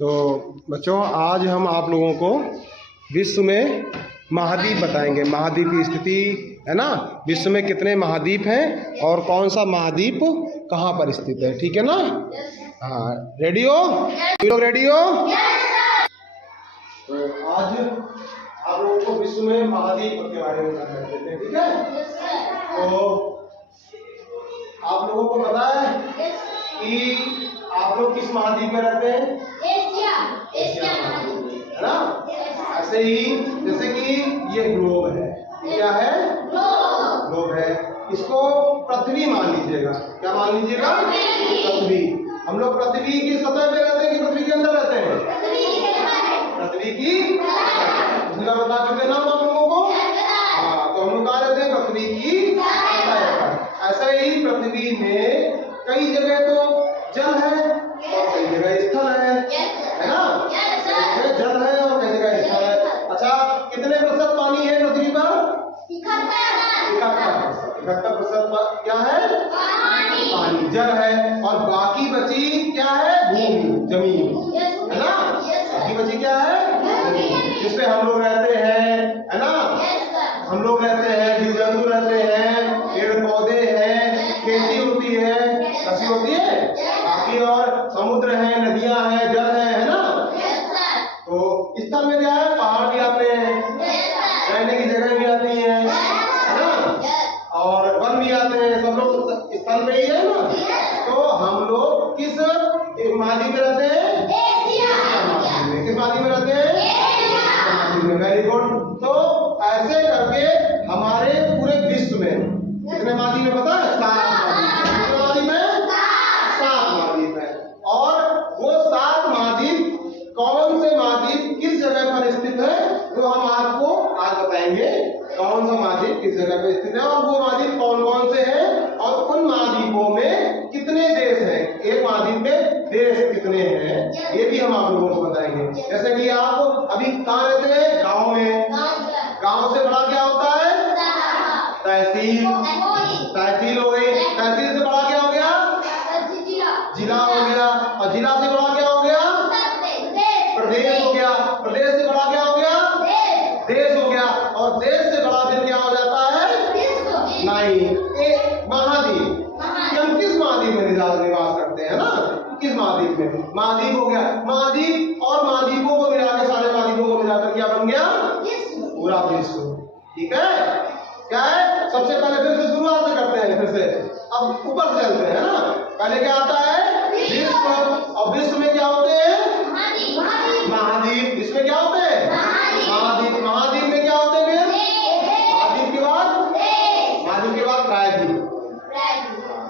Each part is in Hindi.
तो बच्चों आज हम आप लोगों को विश्व में महाद्वीप बताएंगे। महाद्वीप की स्थिति है ना, विश्व में कितने महाद्वीप हैं और कौन सा महाद्वीप कहाँ पर स्थित है, ठीक है ना। हाँ रेडी हो, लोग रेडी हो? तो आज आप लोगों को विश्व में महाद्वीप के बारे में बात करते हैं, ठीक है। तो आप लोगों को पता है कि आप लोग किस महाद्वीप में रहते हैं? एशिया है ना। ऐसे ही जैसे कि ये ग्लोब है, क्या है? ग्लोब है। इसको पृथ्वी मान लीजिएगा। क्या मान लीजिएगा? पृथ्वी। हम लोग पृथ्वी की सतह पे रहते हैं कि पृथ्वी के अंदर रहते हैं? पृथ्वी की उसका बता कर देना आप लोगों को। हाँ, तो हम लोग कहाँ रहते हैं? पृथ्वी की सतह। ऐसे ही पृथ्वी में कई जगह तो जल है और कई जगह स्थल है ना। जल है और कई जगह स्थल है। अच्छा, कितने प्रतिशत पानी है पृथ्वी पर? 71% क्या है? पानी, जल है। और बाकी बची क्या है? भूमि, जमीन है ना। बाकी बची क्या है? जिसपे हम लोग रहते हैं, है ना। हम लोग रहते हैं, जीव जंतु रहते हैं, पेड़ पौधे हैं, खेती होती है, कृषि होती है, बाकी और समुद्र है, नदियां हैं, जल है ना। तो स्थल में क्या है? पहाड़ भी आते हैं, रहने की जगह भी आती है ना, और वन भी आते हैं, सब लोग स्थल में ही है ना। तो हम लोग किस महाद्वीप में रहते हैं? किस महाद्वीप में रहते हैं? Very good. तो ऐसे करके हमारे पूरे विश्व में कितने महाद्वीप है पता है? 7 महाद्वीप है। 7 महाद्वीप है। और वो 7 महाद्वीप कौन से महाद्वीप किस जगह पर स्थित है वो हम आपको आज बताएंगे। कौन सा महाद्वीप किस जगह पर स्थित है और वो महाद्वीप कौन कौन से हैं और उन महाद्वीपों में कितने देश हैं, एक महाद्वीप में देश कितने हैं, ये भी हम आप लोगों को बताएंगे। जैसे कि आप अभी कहाँ रहते हैं? गाँव में। गाँव से बड़ा क्या होता है? तहसील। तहसील हो गई। तहसील से बड़ा क्या हो गया? जिला हो गया। और जिला से बड़ा क्या हो गया? प्रदेश हो गया। प्रदेश से बड़ा क्या हो गया? देश हो गया। और देश से बड़ा फिर क्या हो जाता है? नहीं, एक महाद्वीप। हम किस महाद्वीप में निवास करते हैं ना, किस महाद्वीप में? महाद्वीप हो गया। महाद्वीप और महाद्वीपों को मिला के, सारे महाद्वीपों को मिलाकर क्या बन गया? पूरा विश्व, ठीक है। क्या है? सबसे पहले फिर से शुरुआत से करते हैं, फिर से अब ऊपर से चलते हैं ना। पहले क्या आता है? विश्व। और विश्व में क्या होते हैं? महाद्वीप। इसमें क्या होते हैं? महाद्वीप। महाद्वीप में क्या होते हैं? महाद्वीप के बाद प्रायद्वीप।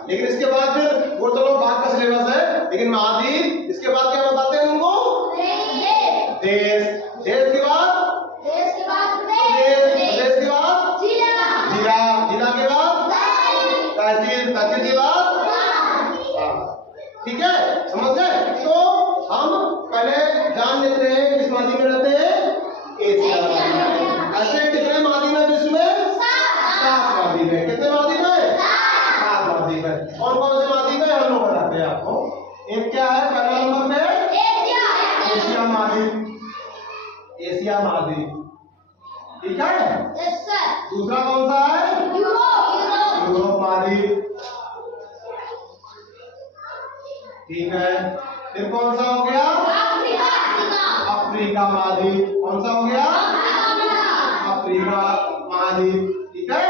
लेकिन इसके बाद फिर वो चलो बात का सिलेबस है, लेकिन महाद्वीप इसके बाद क्या बताते हैं उनको? देश। देश के बाद प्रदेश। प्रदेश के बाद जिला। जिला के बाद तहसील। तहसील के बाद, ठीक है, समझ गए। तो हम पहले जान लेते हैं किस महाद्वीप में रहते हैं? एशिया। ऐसे कितने महाद्वीप है विश्व में? 7 महाद्वीप है। कितने महाद्वीप है? 7 महाद्वीप है। कौन कौन से महाद्वीप है हम लोग बताते हैं आपको। एक क्या है? पहला नंबर पे एशिया महाद्वीप। एशिया महाद्वीप, ठीक है। दूसरा कौन सा है? यूरोप महाद्वीप, ठीक है। फिर कौन सा हो गया? अफ्रीका महाद्वीप। कौन सा हो गया? अफ्रीका महाद्वीप, ठीक है।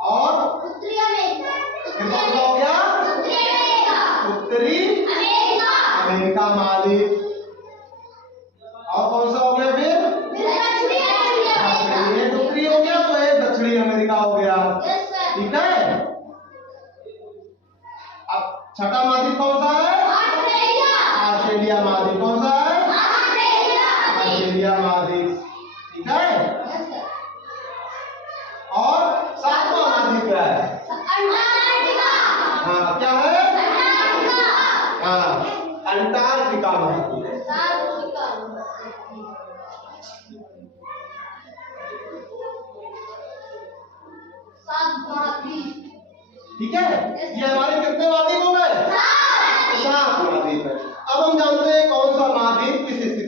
और फिर कौन सा हो गया? उत्तरी अमेरिका महाद्वीप। और कौन सा हो गया फिर? एक उत्तरी हो गया तो एक दक्षिणी अमेरिका हो गया, ठीक है। अब छठा महाद्वीप कौन सा है? ऑस्ट्रेलिया महाद्वीप। कौन सा है? ऑस्ट्रेलिया महाद्वीप, ठीक है। और 7वां महाद्वीप क्या है? हाँ, क्या है? हाँ, अंटार्कटिका महाद्वीप, ठीक है। ये हमारे कितने महाद्वीप हो गए? 7 महाद्वीप है। अब हम जानते हैं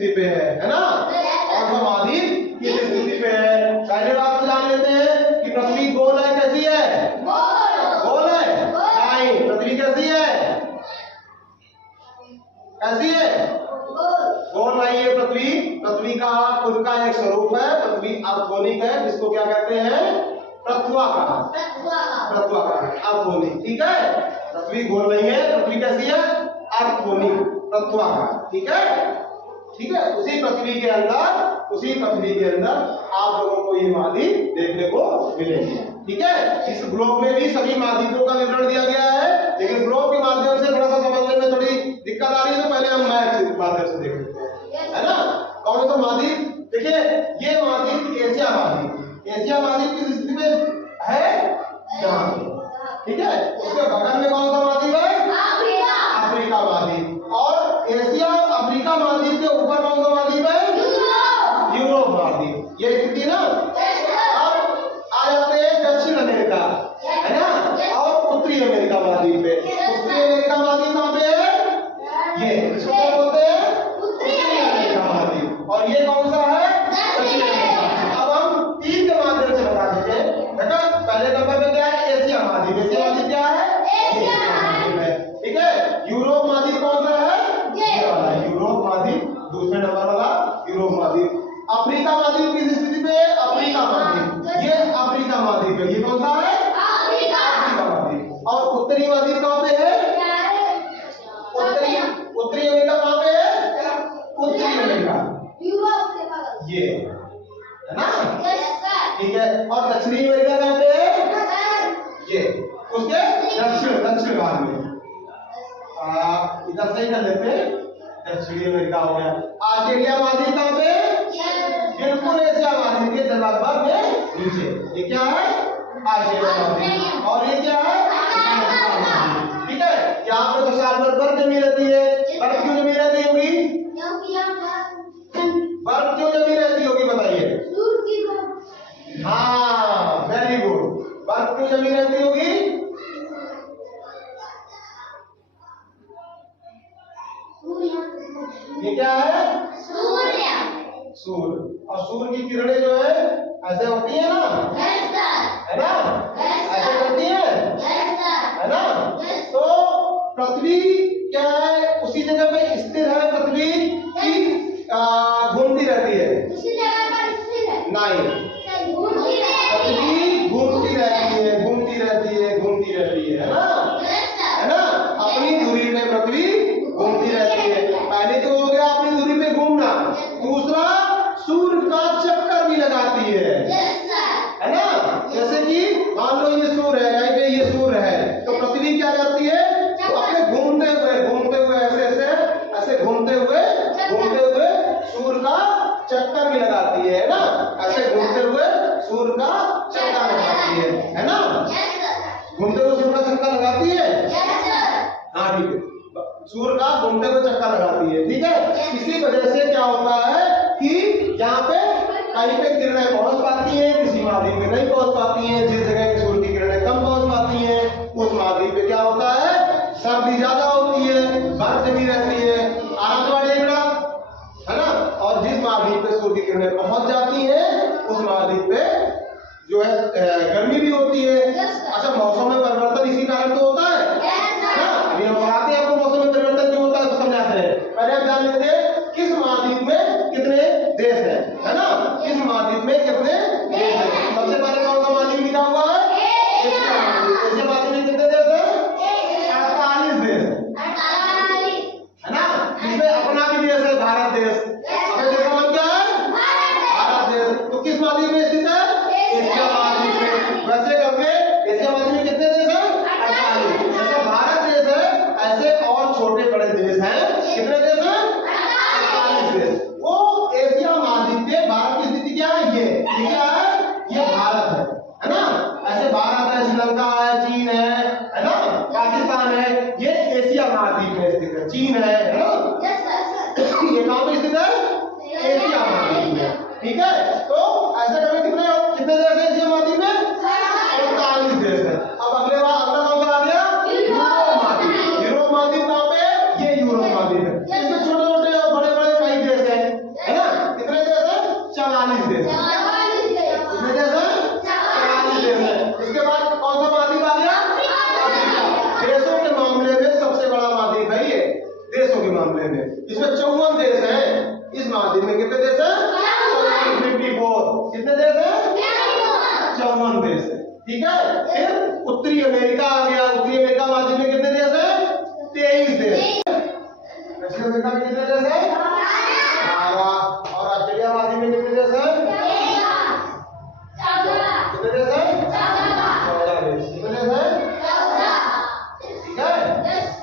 स्थिति पे है ना? कौन सा महाद्वीप किस स्थिति पे है? पहले बात तो जान लेते हैं कि पृथ्वी गोल है, कैसी है? गोल है? नहीं, पृथ्वी कैसी है? कैसी है? गोल नहीं है पृथ्वी। पृथ्वी का खुद का एक स्वरूप है, पृथ्वी अर्थोनिक है, जिसको क्या कहते हैं? प्रत्वाकार। अर्थोनिक, ठीक है? पृथ्वी गोल नहीं है, पृथ्वी कैसी है? अर्थोनिक, प्रत्वाकार, ठीक है? ठीक है, उसी पृथ्वी के अंदर आप लोगों को ये महाद्वीप देखने को मिलेंगे, ठीक है? इस ग्लोब में भी सभी महाद्वीपों का विवरण दिया गया है, लेकिन ग्लोब के माध्यम से थोड़ा सा समझने में थोड़ी दिक्कत आ रही है, तो पहले हम मैप के माध्यम से देख लेते हैं, है ना? कौन सा महाद्वीप? देखिए, ये महाद्वीप एशिया महाद्वीप की स्थिति में है यहाँ पे, ठीक है? उसके बगल में कौन सा महाद्वीप है? अफ्रीका महाद्वीप। और एशिया अफ्रीका महाद्वीप के ऊपर कौन सा महाद्वीप है? यूरोप महाद्वीप। ये स्थिति ना। अब आ जाते हैं दक्षिण अमेरिका, है ना? और उत्तरी अमेरिका महाद्वीप पे। उत्तरी अमेरिका महाद्वीप कहाँ पे है? ये इसको क्या बोलते हैं? उत्तरी अमेरिका महाद्वीप। और ये कौन सा है? दक्षिण अमेरिका। अब हम तीन के माध्यम से बता देते हैं। देखो, पहले नंबर पे क्या है? एशिया महाद्वीप। एशिया महाद्वीप क्या है? ठीक है। यूरोप महाद्वीप कौन सा है? ये वाला यूरोप महाद्वीप, दूसरे नंबर वाला यूरोप महाद्वीप। अफ्रीका महाद्वीप की स्थिति पे अफ्रीका महाद्वीप, ये अफ्रीका महाद्वीप है। ये कौन सा है? अफ्रीका महाद्वीप। और उत्तरी महाद्वीप कहाँ पे है? उत्तरी अमेरिका कहाँ पे है? उत्तरी अमेरिका, ये है ना? ठीक है। और दक्षिणी अमेरिका कहाँ पे है? ये उसके दक्षिण भाग में। इधर से ही कर लेते हैं, दक्षिणी अमेरिका हो गया। ऑस्ट्रेलिया महाद्वीप कहाँ पे? बिल्कुल एशिया महाद्वीप के लगभग में नीचे। ये क्या है? ऑस्ट्रेलिया महाद्वीप। और ये क्या है? ठीक है। यहाँ पे तो साल भर बर्फ जमी रहती है। बर्फ क्यों जमी रहती होगी? बर्फ क्यों जमी रहती होगी बताइए? हाँ, वेरी गुड। बर्फ क्यों जमी रहती होगी? ये क्या है? सूर्य। और सूर्य की किरणें जो है ऐसे होती है ना, है ना? ऐसे करती है ना? तो पृथ्वी क्या है? उसी जगह पे स्थिर है पृथ्वी की घूमती रहती है? नहीं, पृथ्वी घूमती रहती है ना? है ना? अपनी दूरी पे पृथ्वी घूमती रहती है। पहले तो हो गया अपनी दूरी पे घूमना, दूसरा सूर्य का चक्कर भी लगाती है ना? जैसे कि मान लो ये सूर्य है, यहाँ पे ये सूर्य है, तो पृथ्वी क्या करती है? तो अपने घूमते हुए ऐसे घूमते हुए सूर्य का चक्कर भी लगाती है ना? ऐसे घूमते हुए सूर्य का चक्कर लगाती है ना? घूमते हुए सूर्य का चक्कर लगाती है। हाँ, ठीक है। सूर्य का घूमते हुए चक्कर लगाती है, ठीक है? इसी वजह से क्या होता है कि यहाँ पे कहीं पे किरणें पहुंच पाती हैं, किसी महाद्वीप में नहीं पहुंच पाती हैं। जिस जगह सूर्य की किरणें कम पहुंच पाती हैं, उस महाद्वीप पे क्या होता है? सर्दी ज्यादा होती है, बर्फ जमी रहती है, आराम वाले है ना? और जिस महाद्वीप पे सूर्य की किरणें पहुंच जाती हैं, उस महाद्वीप पे जो है गर्मी भी होती है। अच्छा, मौसम में परिवर्तन इसी कारण तो होता है ना? अभी हम बताते हैं आपको मौसम में परिवर्तन क्यों होता है, तो समझाते हैं। पहले हम जान लेते हैं किस महाद्वीप में कितने देश हैं, है ना? किस महाद्वीप में कितने देश हैं। सबसे पहले कौन सा महाद्वीप लिखा हुआ है? एशिया महाद्वीप। एशिया महाद्वीप में कितने देश हैं? 48 देश, है ना? इसमें अपना भी देश है, भारत देश। अपने देश का नाम क्या है? भारत देश। तो किस महाद्वीप में स्थित है? एशिया महाद्वीप में। वैसे करके एशिया महाद्वीप में कितने देश हैं? 48। जैसे भारत देश है, ऐसे और छोटे बड़े देश हैं। कितने देश हैं? 48 देश। वो एशिया महाद्वीप के भारत की स्थिति क्या है? ये क्या है? ये भारत है ना? ऐसे भारत है, श्रीलंका है, चीन है ना? पाकिस्तान है। ये एशिया महाद्वीप में स्थित है। चीन है ना? ये कहाँ पे स्थित है? एशिया महाद्वीप में, ठीक है? तो ऐसा करके कितने देश है एशिया महाद्वीप में? 48 देश है। अब अगला कौन सा आ गया? यूरोप महाद्वीप। यूरोप महाद्वीप कहाँ पे? ये यूरोप महाद्वीप है। इसमें छोटे छोटे और बड़े बड़े कई देश हैं। मामले में। इसमें 54 देश हैं। इस महाद्वीप में कितने देश हैं? 54। कितने देश हैं? 54 देश है। ठीक है। फिर उत्तरी अमेरिका आ गया। उत्तरी अमेरिका महाद्वीप में कितने देश हैं? 23 देश। दक्षिण अमेरिका में कितने देश हैं? 12। और ऑस्ट्रेलिया महाद्वीप में कितने देश हैं? कितने देश हैं? 14 देश। कितने देश हैं? ठीक है।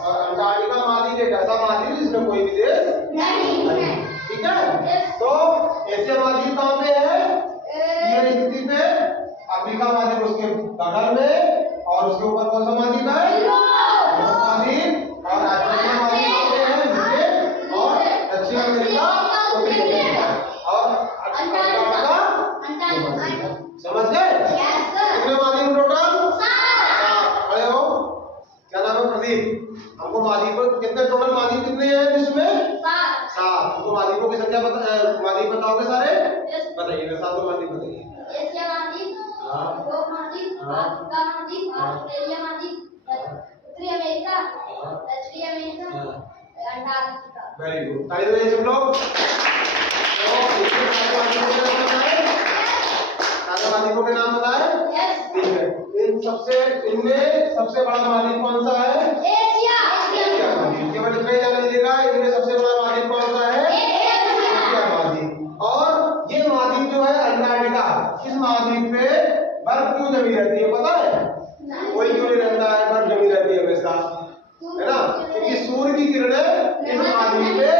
और अंटार्कटिका महाद्वीप एक ऐसा महाद्वीप जिसमें कोई भी देश नहीं। ठीक है। तो एशिया महाद्वीप कहाँ पे है? ये स्थिति पे। अफ्रीका महाद्वीप उसके बगल में, और उसके ऊपर कौन सा महाद्वीप है? यूरोप महाद्वीप। और अफ्रीका महाद्वीप होते हैं नीचे, और दक्षिण अमेरिका उत्तरी अमेरिका, और अंटार्कटिका। समझ गए? कितने महाद्वीप टोटल? 7। खड़े हो। क्या नाम है? प्रदीप। हमको महाद्वीप कितने टोटल महाद्वीप कितने हैं विश्व में? 7। हमको महाद्वीपों की संख्या महाद्वीप बताओगे सारे? बताइए। 7 महाद्वीप बताइए। एशिया महाद्वीप, यूरोप महाद्वीप, अफ्रीका महाद्वीप, ऑस्ट्रेलिया महाद्वीप, उत्तरी अमेरिका, दक्षिणी अमेरिका, अंटार्कटिका। Very good. ताली दो सब लोग। सारे महाद्वीपों के नाम बताए? ठीक है। इनमें सबसे बड़ा महाद्वीप कौन सा है? एशिया महाद्वीप। केवल इतना ही जान लीजिएगा, इनमें सबसे बड़ा महाद्वीप कौन सा है? एशिया महाद्वीप। और ये महाद्वीप जो है अंटार्कटिका, इस महाद्वीप पे बर्फ क्यों जमी रहती है पता है? कोई क्यों नहीं रहता है? बर्फ जमी रहती है हमेशा, है ना? क्योंकि सूर्य की किरणें इस महाद्वीप पे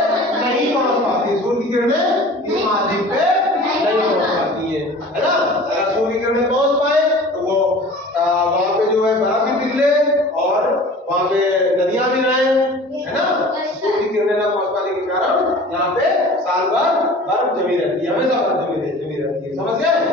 नहीं पहुंच पाती। सूर्य की किरणें इस महाद्वीप पे नहीं पहुंच पाती है ना? अगर सूर्य की किरणें पहुंच पाए तो वो वहां पे जो है बर्फ भी पिघले, और वहां पे नदियां भी रहें, है ना? सूर्य की किरणें ना पहुंच पाने के कारण यहाँ पे साल भर बर्फ जमी रहती है, हमेशा बर्फ जमी रहती है। समझ गए?